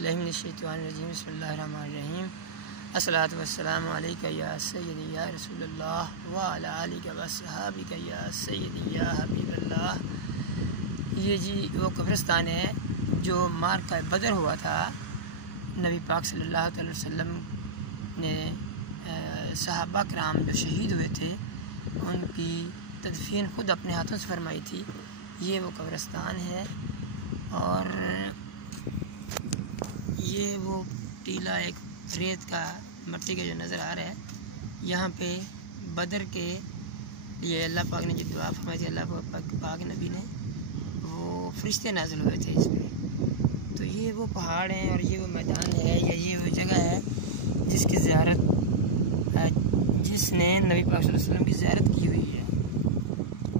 औज़ुबिल्लाहिमिनश्शैतानिर्रजीम बिस्मिल्लाहिर्रहमानिर्रहीम अस्सलातु वस्सलामु अलैका या सय्यदी या रसूलल्लाह व अला आलिका व अस्हाबिका या सय्यदी या हबीबल्लाह। ये जी वो कब्रिस्तान है जो मार्का बदर हुआ था। नबी पाक सल्लल्लाहु अलैहि वसल्लम ने सहाबा कराम जो शहीद हुए थे उनकी तदफीन खुद अपने हाथों से फरमाई थी। ये वो कब्रिस्तान है और ये वो टीला एक रेत का मट्टी का जो नज़र आ रहा है। यहाँ पे बदर के लिए अल्लाह पाक ने जो दुआ फरमाई थी, अल्लाह पाक नबी ने वो फरिश्ते नाज़िल हुए थे इस पर। तो ये वो पहाड़ हैं और ये वो मैदान है या ये वो जगह है जिसकी ज़ियारत जिसने नबी पाक सल्लल्लाहु अलैहि वसल्लम की ज़ियारत की हुई है।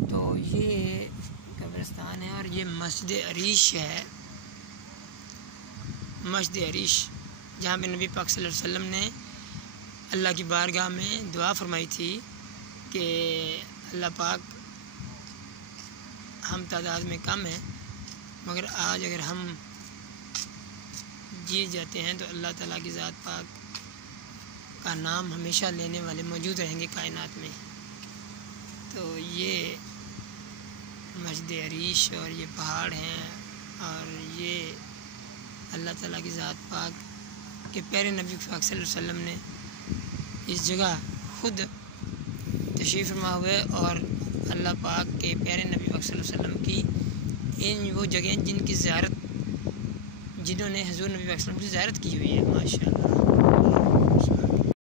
तो ये कब्रिस्तान है और ये मस्जिद अरीश है, मस्जिद अरीश, जहाँ पे नबी पाक सल्लल्लाहु अलैहि वसल्लम ने अल्लाह की बारगाह में दुआ फरमाई थी कि अल्लाह पाक हम तादाद में कम हैं मगर आज अगर हम जी जाते हैं तो अल्लाह ताला की ज़ात पाक का नाम हमेशा लेने वाले मौजूद रहेंगे कायनात में। तो ये मस्जिद अरीश और ये पहाड़ हैं और ये अल्लाह ताला की ज़ात पाक के प्यारे नबी पाक सल्लल्लाहु अलैहि वसल्लम ने इस जगह खुद तशरीफ़ फरमा हुए और अल्लाह पाक के प्यारे नबी पाक सल्लल्लाहु अलैहि वसल्लम की इन वो जगह जिनकी ज़ियारत जिन्होंने हुज़ूर नबी पाक सल्लल्लाहु अलैहि वसल्लम की ज़ियारत की हुई है। माशाअल्लाह।